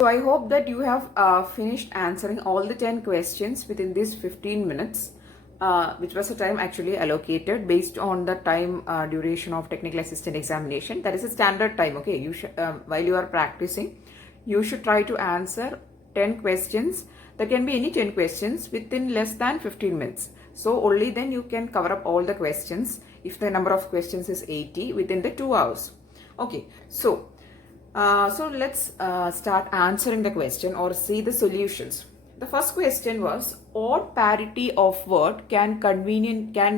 So I hope that you have finished answering all the 10 questions within these 15 minutes, which was the time actually allocated based on the time duration of technical assistant examination. That is a standard time. Okay, you should while you are practicing, you should try to answer 10 questions. There can be any 10 questions within less than 15 minutes. So only then you can cover up all the questions if the number of questions is 80 within the 2 hours. Okay, so let's start answering the question or see the solutions. The first question was odd parity of word can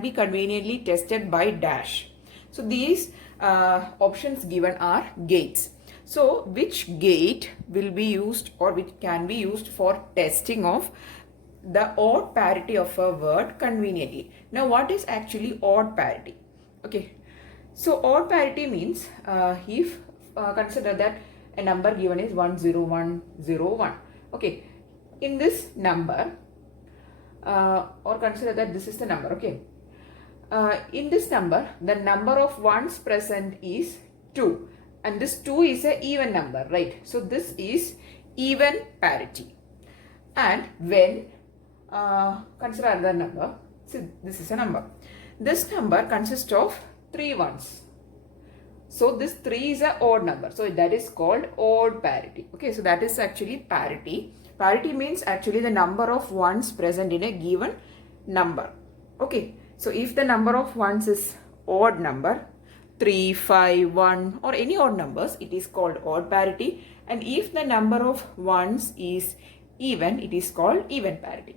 be conveniently tested by dash. So these options given are gates. So which gate will be used or which can be used for testing of the odd parity of a word conveniently? Now what is actually odd parity? Okay, so odd parity means if consider that a number given is 10101. Okay, in this number or consider that this is the number. Okay, in this number the number of ones present is 2 and this 2 is a even number, right? So this is even parity. And when consider another number, see this is a number. This number consists of 3 ones. So this 3 is an odd number. So that is called odd parity. Okay, so that is actually parity. Parity means actually the number of ones present in a given number. Okay, so if the number of ones is odd number, 3, 5, 1 or any odd numbers, it is called odd parity. And if the number of ones is even, it is called even parity.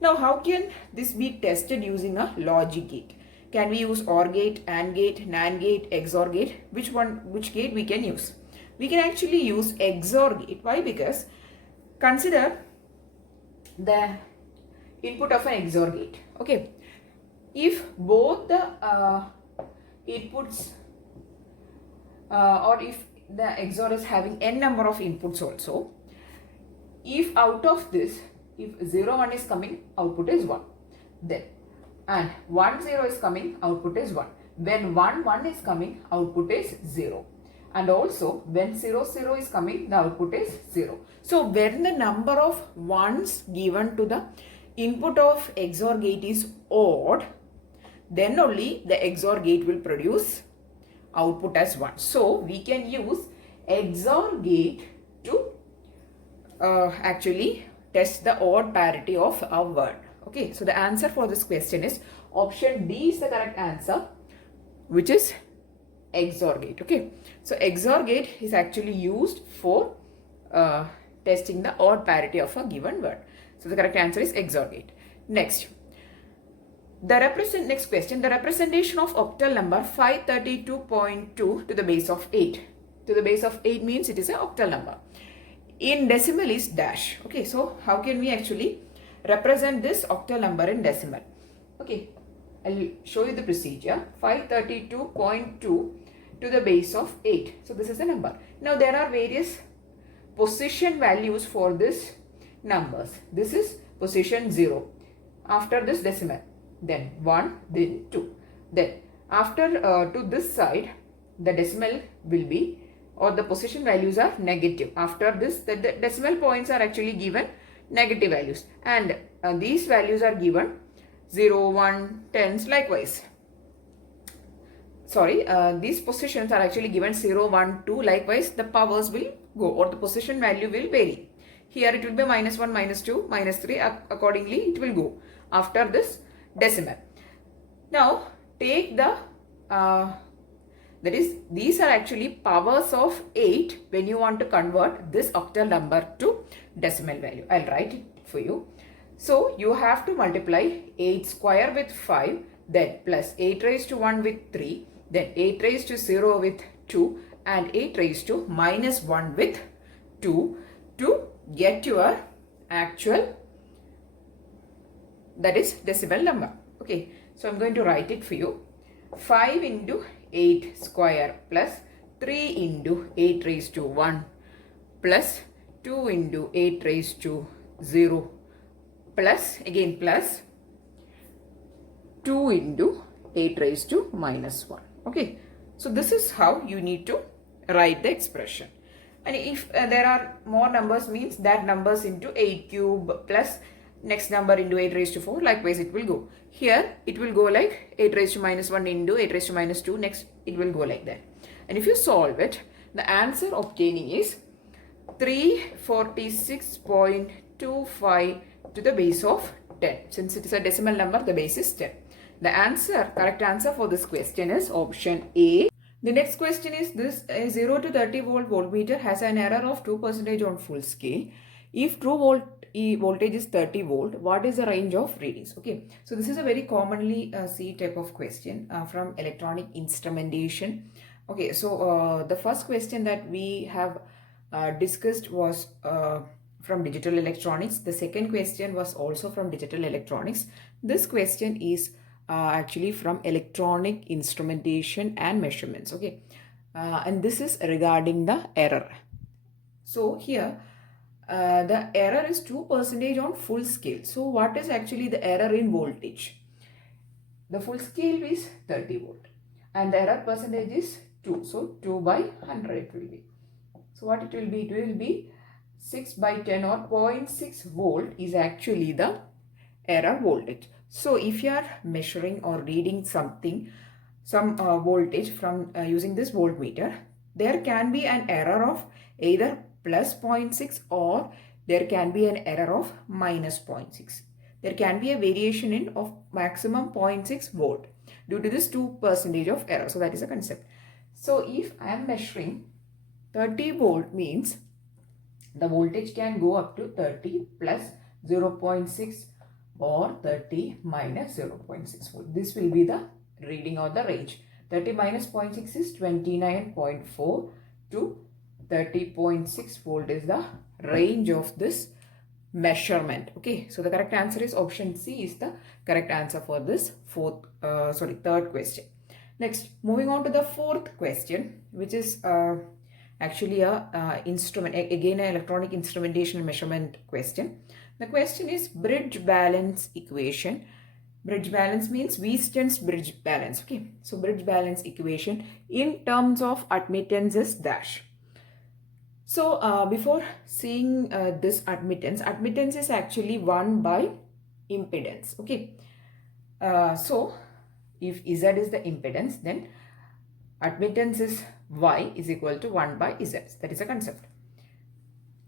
Now how can this be tested using a logic gate? Can we use OR gate, AND gate, NAND gate, XOR gate? Which gate we can use? We can actually use XOR gate. Why? Because consider the input of an XOR gate. Okay, if both the inputs or if the XOR is having n number of inputs also, if out of this, if 0, 1 is coming, output is 1. Then and 1, 0 is coming, output is 1. When 1, 1 is coming, output is 0. And also when 0, 0 is coming, the output is 0. So when the number of ones given to the input of XOR gate is odd, then only the XOR gate will produce output as 1. So we can use XOR gate to actually test the odd parity of a word. Okay, so the answer for this question is option D is the correct answer, which is XOR gate. Okay, so XOR gate is actually used for testing the odd parity of a given word. So the correct answer is XOR gate. Next question, the representation of octal number 532.2 to the base of 8. To the base of 8 means it is an octal number. In decimal is dash. Okay, so how can we actually represent this octal number in decimal? Okay, I'll show you the procedure. 532.2 to the base of 8. So this is the number. Now there are various position values for this numbers. This is position 0. After this decimal, then 1, then 2. Then after to this side, the decimal will be, or the position values are negative. After this, the decimal points are actually given negative values, and these values are given 0, 1, 10s likewise. Sorry, these positions are actually given 0, 1, 2 likewise. The powers will go or the position value will vary. Here it will be -1, -2, -3, accordingly it will go after this decimal. Now take the that is, these are actually powers of 8 when you want to convert this octal number to decimal value. I'll write it for you. So you have to multiply 8 square with 5, then plus 8 raised to 1 with 3, then 8 raised to 0 with 2 and 8 raised to -1 with 2 to get your actual, that is decimal number. Okay, so I'm going to write it for you. 5 into 8 square plus 3 into 8 raised to 1 plus 2 into 8 raised to 0 plus again plus 2 into 8 raised to -1. Okay, so this is how you need to write the expression. And if there are more numbers, means that numbers into 8 cube plus next number into 8 raised to 4, likewise it will go. Here it will go like 8 raised to minus 1 into 8 raised to minus 2, next it will go like that. And if you solve it, the answer obtaining is 346.25 to the base of 10. Since it is a decimal number, the base is 10. The answer, correct answer for this question is option A. The next question is this: a 0 to 30 volt voltmeter has an error of 2% on full scale. If true voltage is 30 volt, what is the range of readings? Okay, so this is a very commonly see type of question from electronic instrumentation. Okay, so the first question that we have discussed was from digital electronics. The second question was also from digital electronics. This question is actually from electronic instrumentation and measurements. Okay, and this is regarding the error. So here the error is 2% on full scale. So what is actually the error in voltage? The full scale is 30 volt and the error percentage is 2. So 2 by 100 it will be. So what it will be? It will be 6 by 10 or 0.6 volt is actually the error voltage. So if you are measuring or reading something, some voltage from using this voltmeter, there can be an error of either plus 0.6 or there can be an error of minus 0.6. There can be a variation in of maximum 0.6 volt due to this 2% of error. So that is a concept. So if I am measuring 30 volt, means the voltage can go up to 30 plus 0.6 or 30 minus 0.6 volt. This will be the reading or the range. 30 minus 0.6 is 29.4 to 30.6 volt is the range of this measurement. Okay, so the correct answer is option C is the correct answer for this third question. Next, moving on to the fourth question, which is actually a instrument, again an electronic instrumentation and measurement question. The question is bridge balance equation. Bridge balance means Wheaton's bridge balance. Okay, so bridge balance equation in terms of admittance is dash. So before seeing this admittance is actually 1 by impedance. Okay, so if Z is the impedance, then admittance is Y is equal to 1 by Z. That is a concept.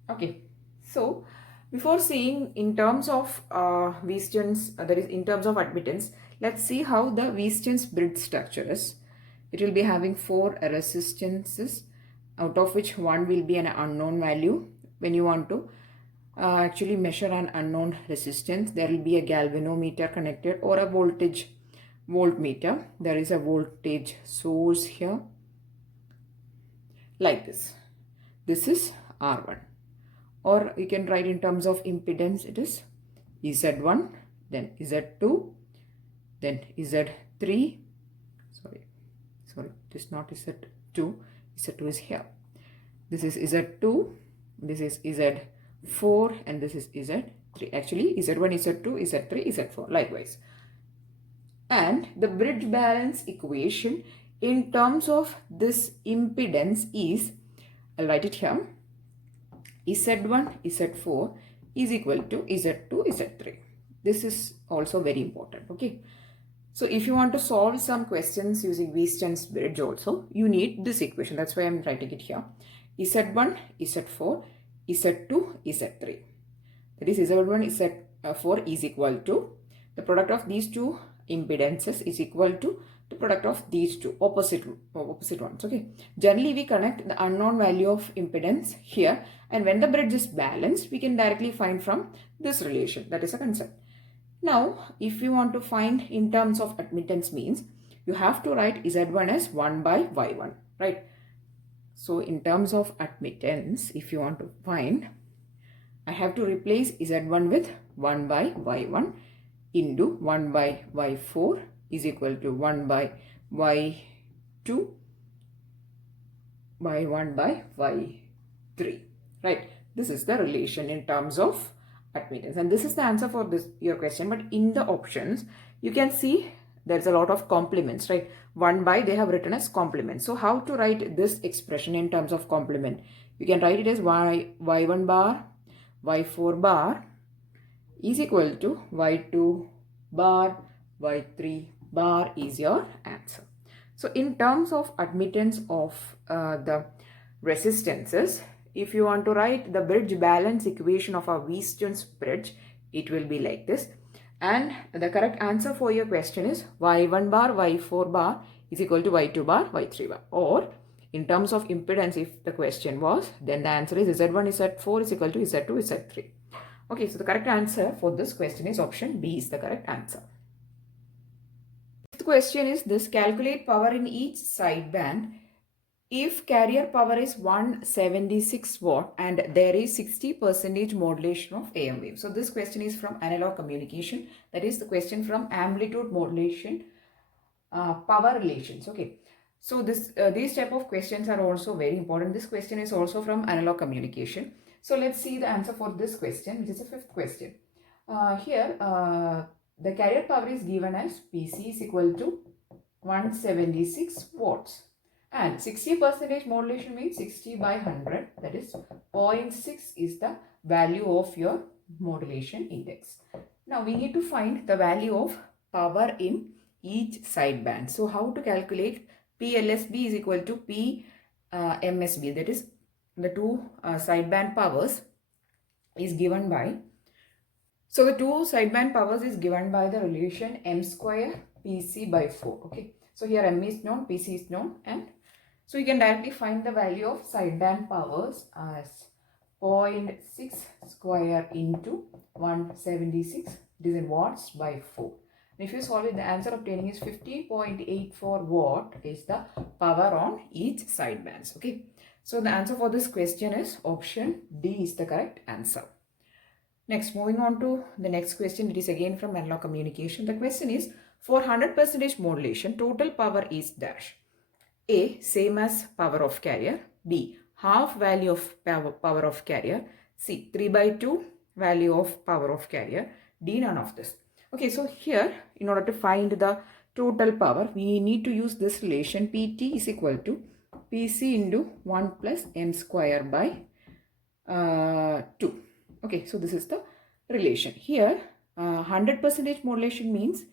Okay, so before seeing in terms of Wheaton's, that is in terms of admittance, let's see how the Wheaton's bridge structure is. It will be having 4 resistances, out of which one will be an unknown value. When you want to actually measure an unknown resistance, there will be a galvanometer connected or a voltmeter. There is a voltage source here like this. This is R1, or you can write in terms of impedance, it is Z1, then Z2, then Z3, sorry, it is not Z2, Z2 is here. This is Z2, this is Z4, and this is Z3. Actually, Z1, Z2, Z3, Z4, likewise. And the bridge balance equation in terms of this impedance is, I'll write it here, Z1, Z4 is equal to Z2, Z3. This is also very important. Okay. So if you want to solve some questions using Wheaton's bridge also, you need this equation. That's why I'm writing it here. Z1, Z4, Z2, Z3. That is Z1, Z4 is equal to the product of these two impedances is equal to the product of these two opposite ones. Okay. Generally, we connect the unknown value of impedance here, and when the bridge is balanced, we can directly find from this relation. That is a concept. Now, if you want to find in terms of admittance, means you have to write Z1 as 1 by Y1, right? So, in terms of admittance, if you want to find, I have to replace Z1 with 1 by Y1 into 1 by Y4 is equal to 1 by Y2 by 1 by Y3, right? This is the relation in terms of admittance, and this is the answer for this your question. But in the options, you can see there's a lot of complements, right? 1 by they have written as complement. So how to write this expression in terms of complement? You can write it as y1 bar, y4 bar is equal to y2 bar, y3 bar is your answer. So in terms of admittance of the resistances, if you want to write the bridge balance equation of a Wheaton's bridge, it will be like this. And the correct answer for your question is y1 bar, y4 bar is equal to y2 bar, y3 bar. Or in terms of impedance, if the question was, then the answer is Z1, Z4 is equal to Z2, Z3. Okay, so the correct answer for this question is option B is the correct answer. Fifth question is this: calculate power in each sideband if carrier power is 176 watt and there is 60% modulation of AM wave. So this question is from analog communication. That is the question from amplitude modulation power relations. Okay. So these type of questions are also very important. This question is also from analog communication. So let's see the answer for this question, which is the fifth question. Here the carrier power is given as PC is equal to 176 watts. And 60% modulation means 60 by 100, that is 0.6 is the value of your modulation index. Now we need to find the value of power in each sideband. So how to calculate PLSB is equal to PMSB, that is the two sideband powers is given by, so the two sideband powers is given by the relation M square PC by 4. Okay, so here M is known, PC is known, and so you can directly find the value of sideband powers as 0.6 square into 176, it is in watts by 4. And if you solve it, the answer obtaining is 50.84 watt is the power on each sidebands. Okay, so the answer for this question is option D is the correct answer. Next, moving on to the next question, it is again from analog communication. The question is, for 100% modulation, total power is dash. A, same as power of carrier. B, half value of power of carrier. C, 3 by 2 value of power of carrier. D, none of this. Okay, so here, in order to find the total power, we need to use this relation PT is equal to PC into 1 plus M square by 2. Okay, so this is the relation. Here, 100% modulation means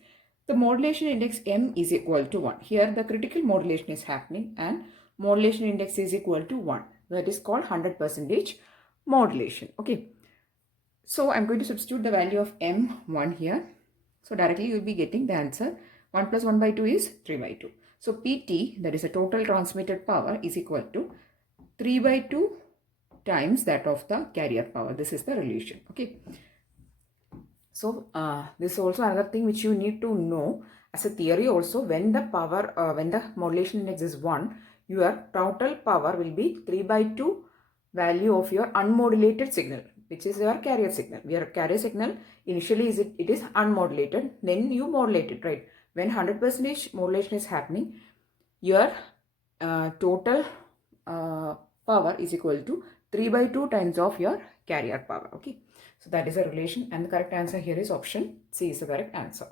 the modulation index M is equal to 1. Here, the critical modulation is happening and modulation index is equal to 1. That is called 100% modulation. Okay, so I'm going to substitute the value of M1 here. So directly you will be getting the answer. 1 plus 1 by 2 is 3 by 2. So PT, that is the total transmitted power, is equal to 3 by 2 times that of the carrier power. This is the relation. Okay. So this is also another thing which you need to know as a theory also. When the power, when the modulation index is 1, your total power will be 3 by 2 value of your unmodulated signal, which is your carrier signal. Your carrier signal initially it is unmodulated, then you modulate it, right? When 100% modulation is happening, your total power is equal to 3 by 2 times of your carrier power. Okay, so that is a relation, and the correct answer here is option C is the correct answer.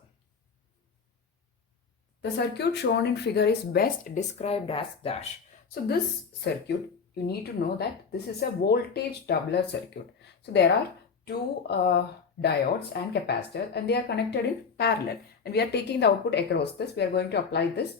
The circuit shown in figure is best described as dash. So this circuit, you need to know that this is a voltage doubler circuit. So there are two diodes and capacitors, and they are connected in parallel, and we are taking the output across this. We are going to apply this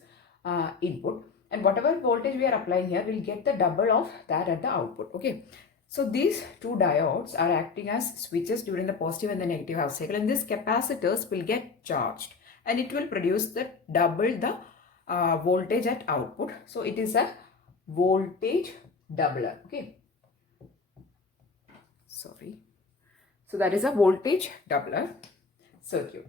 input, and whatever voltage we are applying here, we'll get the double of that at the output. Okay, so these two diodes are acting as switches during the positive and the negative half cycle, and these capacitors will get charged and it will produce the double the voltage at output. So it is a voltage doubler. Okay, sorry. So that is a voltage doubler circuit.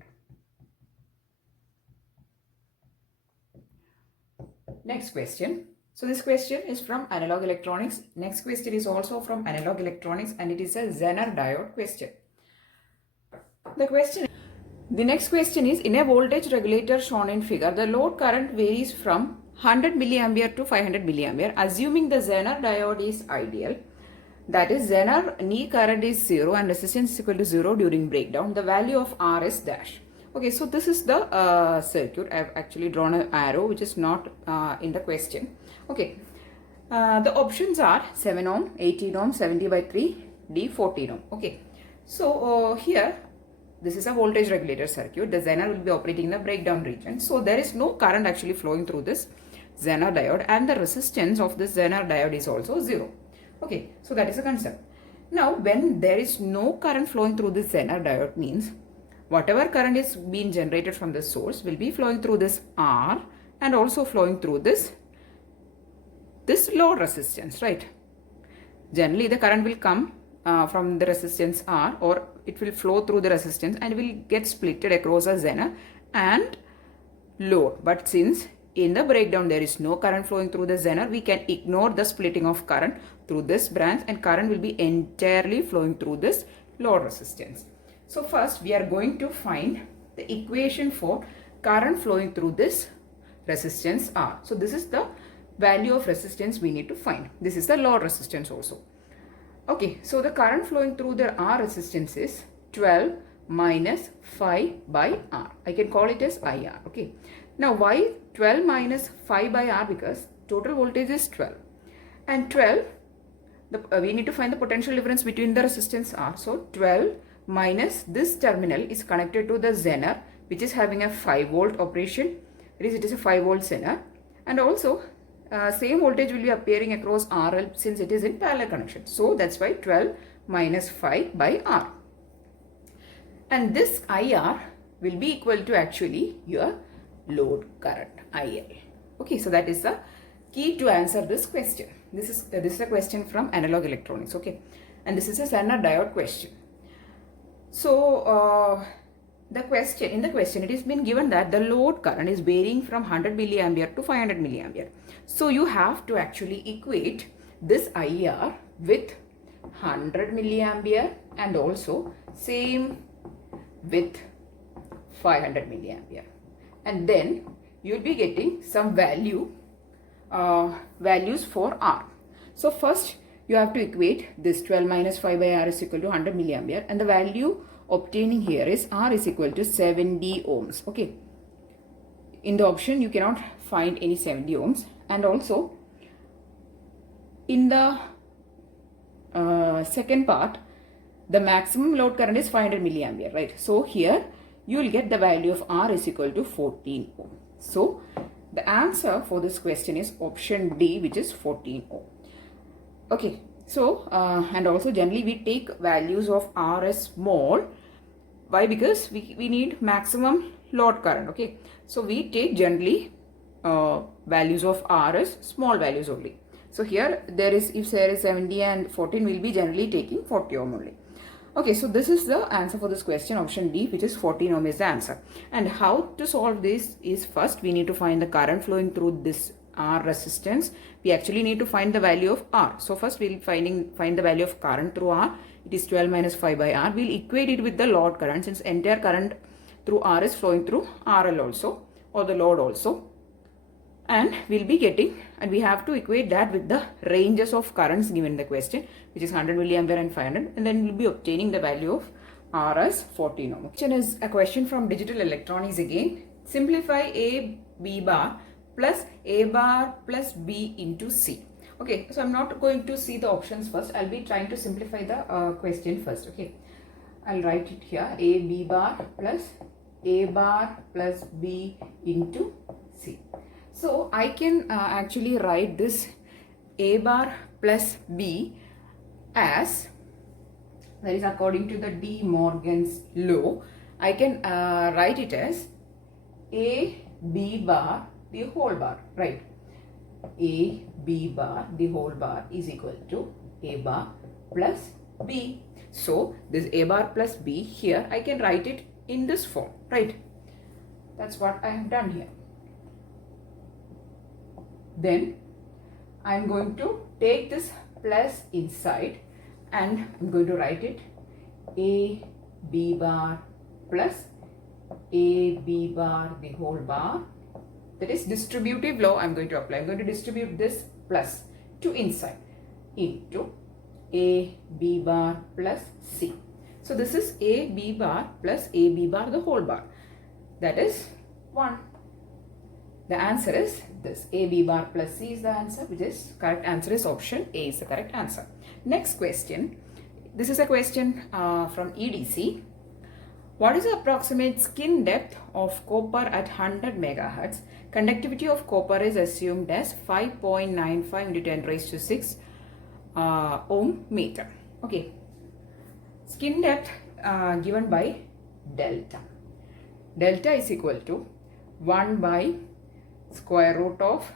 Next question. So this question is from analog electronics. Next question is also from analog electronics, and it is a Zener diode question. The next question is, in a voltage regulator shown in figure, the load current varies from 100 milliampere to 500 milliampere. Assuming the Zener diode is ideal, that is Zener knee current is 0 and resistance is equal to 0 during breakdown, the value of R is dash. Okay, so this is the circuit. I have actually drawn an arrow which is not in the question. Okay, The options are 7 ohm, 18 ohm, 70 by 3, D 14 ohm. Okay. So here this is a voltage regulator circuit. The Zener will be operating in the breakdown region. So there is no current actually flowing through this Zener diode, and the resistance of this Zener diode is also 0. Okay, so that is a concept. Now when there is no current flowing through this Zener diode means whatever current is being generated from the source will be flowing through this R and also flowing through this load resistance, right? Generally the current will come from the resistance R, or it will flow through the resistance and will get splitted across a Zener and load. But since in the breakdown there is no current flowing through the Zener, we can ignore the splitting of current through this branch, and current will be entirely flowing through this load resistance. So first we are going to find the equation for current flowing through this resistance R. So this is the value of resistance we need to find. This is the load resistance also. Okay, so the current flowing through the R resistance is 12 minus 5 by R. I can call it as IR. Okay. Now why 12 minus 5 by R? Because total voltage is 12. And 12, we need to find the potential difference between the resistance R. So 12 minus this terminal is connected to the Zener, which is having a 5 volt operation. It is a 5 volt Zener. And also same voltage will be appearing across RL since it is in parallel connection. So that's why 12 minus 5 by R. And this IR will be equal to actually your load current IL. Okay, so that is the key to answer this question. This is a question from analog electronics. Okay, and this is a Zener diode question. So in the question it has been given that the load current is varying from 100 milliampere to 500 milliampere. So you have to actually equate this IR with 100 milliampere and also same with 500 milliampere, and then you will be getting some values for R. So first you have to equate this 12 minus 5 by R is equal to 100 milliampere, and the value obtaining here is R is equal to 70 ohms. Okay, in the option you cannot find any 70 ohms, and also in the second part the maximum load current is 500 milliampere, right? So here you will get the value of R is equal to 14 ohm. So the answer for this question is option D, which is 14 ohm. Okay, so and also generally we take values of R as small. Why? Because we need maximum load current. Okay, so we take generally values of R as small values only. So here if there is 70 and 14, we will be generally taking 40 ohm only. Okay, so this is the answer for this question, option D, which is 14 ohm is the answer. And how to solve this is, first we need to find the current flowing through this R resistance. We actually need to find the value of R. So first we will find the value of current through R. It is 12 minus 5 by R. We will equate it with the load current, since entire current through R is flowing through RL also, or the load also. And we'll be getting, and we have to equate that with the ranges of currents given in the question, which is 100 milliampere and 500, and then we'll be obtaining the value of R as 14 ohm. Question is a question from digital electronics again. Simplify A B bar plus A bar plus B into C. Okay, so I'm not going to see the options first. I'll be trying to simplify the question first. Okay, I'll write it here: A B bar plus B into C. So I can actually write this A bar plus B as, that is according to the De Morgan's law, I can write it as A B bar the whole bar, right? A B bar the whole bar is equal to A bar plus B. So this A bar plus B here I can write it in this form, right? That's what I have done here. Then I am going to take this plus inside and I am going to write it A B bar plus A B bar the whole bar. That is distributive law I am going to apply. I am going to distribute this plus to inside into A B bar plus C. So this is A B bar plus A B bar the whole bar. That is 1. The answer is this. A, B bar plus C is the answer, which is correct answer is option A is the correct answer. Next question. This is a question from EDC. What is the approximate skin depth of copper at 100 megahertz? Conductivity of copper is assumed as 5.95 into 10 raised to 6 ohm meter. Okay. Skin depth given by delta. Delta is equal to 1 by square root of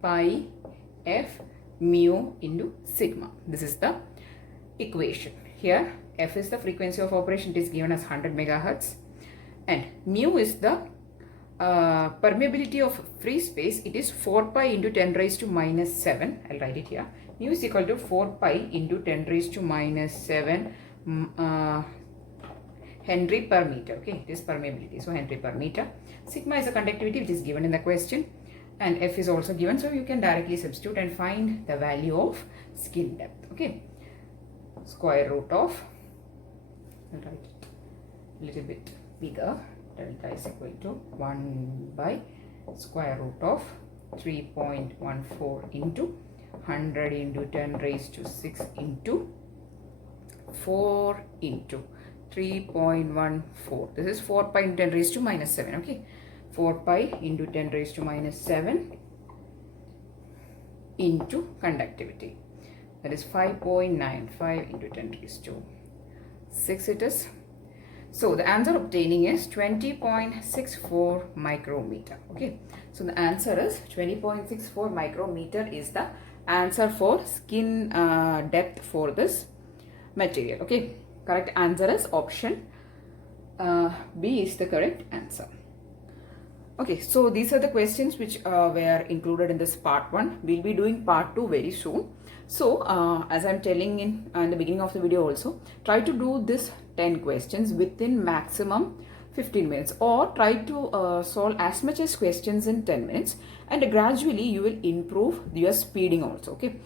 pi f mu into sigma. This is the equation. Here f is the frequency of operation, it is given as 100 megahertz, and mu is the permeability of free space, it is 4 pi into 10 raised to minus 7. I'll write it here. Mu is equal to 4 pi into 10 raised to minus 7 Henry per meter. Okay, it is permeability, so Henry per meter. Sigma is the conductivity which is given in the question, and f is also given, so you can directly substitute and find the value of skin depth. Okay, square root of, I'll write it a little bit bigger, delta is equal to 1 by square root of 3.14 into 100 into 10 raised to 6 into 4 into 3.14. This is 4 pi into 10 raised to minus 7. Okay, 4 pi into 10 raised to minus 7 into conductivity. That is 5.95 into 10 raised to 6 it is. So the answer obtaining is 20.64 micrometer. Okay, so the answer is 20.64 micrometer is the answer for skin depth for this material. Okay, correct answer is option B is the correct answer. Okay, so these are the questions which were included in this part 1. We'll be doing part 2 very soon. So as I'm telling in the beginning of the video also, try to do this 10 questions within maximum 15 minutes, or try to solve as much as questions in 10 minutes, and gradually you will improve your speeding also. Okay,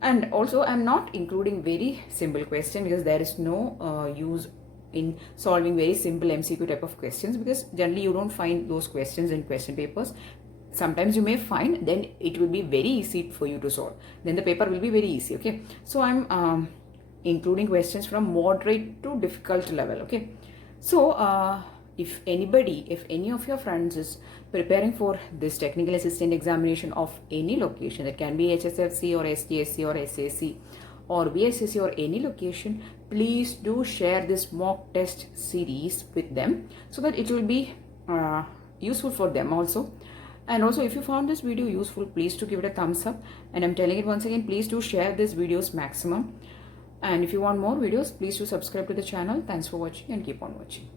and also I'm not including very simple question because there is no use in solving very simple MCQ type of questions, because generally you don't find those questions in question papers. Sometimes you may find, then it will be very easy for you to solve, then the paper will be very easy. Okay, so I'm including questions from moderate to difficult level. Okay, so if any of your friends is preparing for this technical assistant examination of any location, that can be HSFC or STSC or SAC or BSSC or any location, please do share this mock test series with them so that it will be useful for them also. And also, if you found this video useful, please do give it a thumbs up, and I'm telling it once again, please do share these videos maximum. And if you want more videos, please do subscribe to the channel. Thanks for watching and keep on watching.